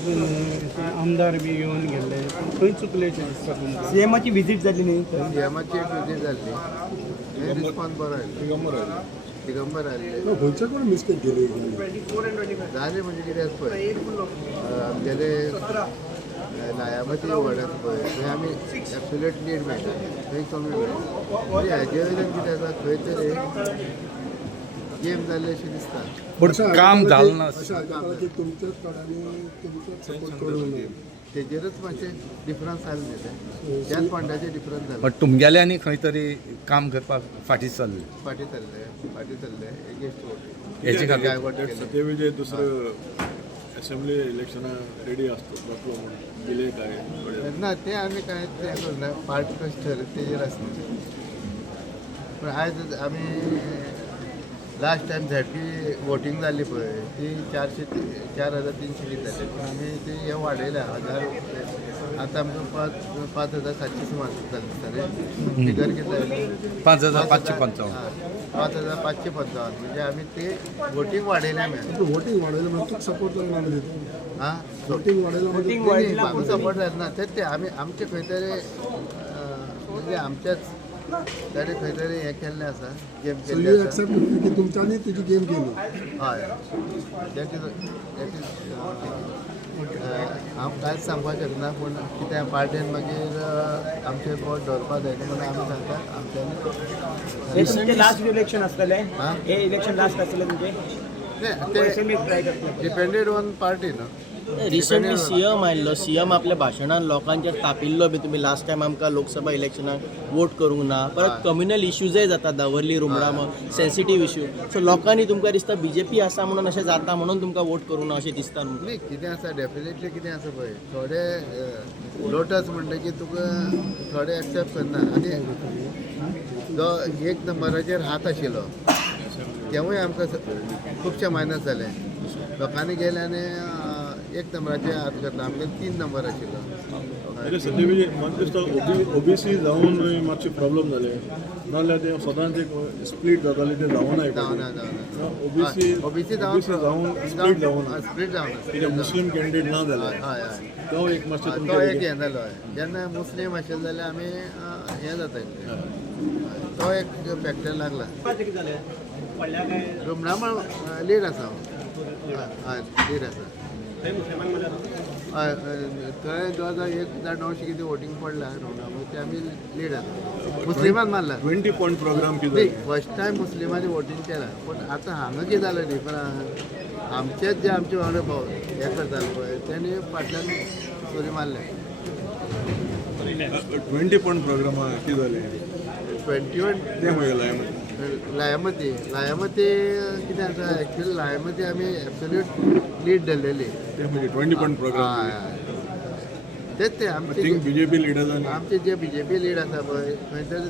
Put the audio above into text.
आमदार बी येऊन गेले खंय चुकलेशें दिसता तुमकां सीएमाची विजीट जाली न्ही सीएमाची एक विजीट जाल्ली रिस्पॉन्स बरो आयलो दिगंबर आयले खंयच्या कोण मिस्टेक केली जालें म्हणजे कितें आसा पळय आमगेले न्यायामती वॉर्डात पळय थंय आमी एब्सोल्यूट लीड मेळटा थंय कमी मेळटा म्हणजे हाजे वयल्यान कितें आसा खंय तरी गेम जाल्ले अशें दिसता पण काम झालं ना अशें आयकतां की तुमच्याच कडांनी तुमचोच सपोर्ट करून तेजेरच मातशें डिफरन्स जालें न्ही तें त्याच पॉयंटाचेर डिफरन्स जालें पण तुमगेले आनी खंय तरी काम करपाक फाटी चल्ले फाटी चल्ले एगेन्स्ट वोट हेचे खातीर डायवर्ट केले सत्यविजय दुसरं असेंब्ली इलेक्शनां रेडी असतो जातलो म्हणून दिले काय ना ते आमी कांय ते करना पार्टी कशें ठरत तेजेर आसता पूण आयज आमी लास्ट टायम झेडपी वोटींग जाल्ली पळय ती 4,300 कितें जाली पूण आमी ती हे वाडयल्या 1000 आतां आमकां 5,700 सुमार जालें दिसता रे फिगर कितें जालें 5,555 5,555 म्हणजे आमी ते वोटींग वाडयल्या आमी वोटींग वाडयलें म्हणजे तुका सपोर्ट जालें ना तितून हां वोटींग वाडयलें म्हणजे म्हाका सपोर्ट जायना तेच ते आमी आमचे खंय तरी म्हणजे आमच्याच ताणें खंय तरी हें केल्लें आसा गेम सो केल्लें यू आसा एक्सेप्ट की तुमच्यांनी तुजी गेम केली हय दॅट इज हांव कांयच सांगपाक शकना पूण कित्याक पार्टेन मागीर आमचें पोट दवरपाक जाय म्हणून आमी सांगता आमच्यांनी हे तुमचे लास्ट इलेक्शन आसतले हां? हे इलेक्शन लास्ट आसतले तुमचे ते ट्राय करतले डिपेंडेड ऑन पार्टी न्हू रिसंटली सीएम आयिल्लो सीएम आपल्या भाशणान लोकांचेर तापिल्लो बी तुमी लास्ट टायम आमकां लोकसभा इलेक्शनाक वोट करूंक ना परत कम्युनल इश्यूजय जाता दावर्ली रुमडा सेन्सिटीव इश्यू सो लोकांनी तुमकां दिसता बीजेपी आसा म्हणून अशें जाता म्हणून तुमकां वोट करूंक ना अशें दिसता न्हू न्ही कितें आसा डेफिनेटली कितें आसा पळय थोडे लोटस म्हणटकीर तुका थोडे एक्सेप्ट करना आनी जो एक नंबराचेर हात आशिल्लो तेवूय आमकां खुबशे मायनस जाले लोकांनी गेले आनी एक नंबराचेर हात घातला आमगे 3 नंबर आशिल्लो सत्यविजय म्हाका दिसता ओबीसी जावन मातशे प्रॉब्लेम जाले नाजाल्यार ते सदांच एक स्प्लीट जाताले ते जावना ओबीसी जावन स्प्लीट जावन स्प्लीट जावन कित्याक मुस्लीम कॅन्डिडेट ना जाले हय तो एक मातशें तो एक हें जालो जेन्ना मुस्लीम आशिल्ले जाल्यार आमी हें जातालें तो एक फॅक्टर लागला रुमणामळ लीड आसा हय लीड आसा हय थंय 1,900 कितें वोटींग पडला रुमणामळ ते आमी लीड आसा मुस्लिमान मारला 20 पॉयंट प्रोग्राम न्ही फर्स्ट टायम मुस्लिमांनी वोटींग केलां पूण आतां हांगा कितें जालें डिफरंस आमचेच जे आमचे वांगडा भाव हें करताले पळय तेणी फाटल्यान चोरी मारले 20 पॉयंट प्रोग्रामा कितें जालें 21 तें म्हळ्यार लायमती कितें आसा एक्चुअली लायमती आमी एब्सोल्यूट लीड धरलेली ते म्हणजे 20 पॉयंट प्रोग्राम हय तेच ते आमचे बीजेपी लिडरांनी आमचे जे बीजेपी लीड आसा पळय खंय तर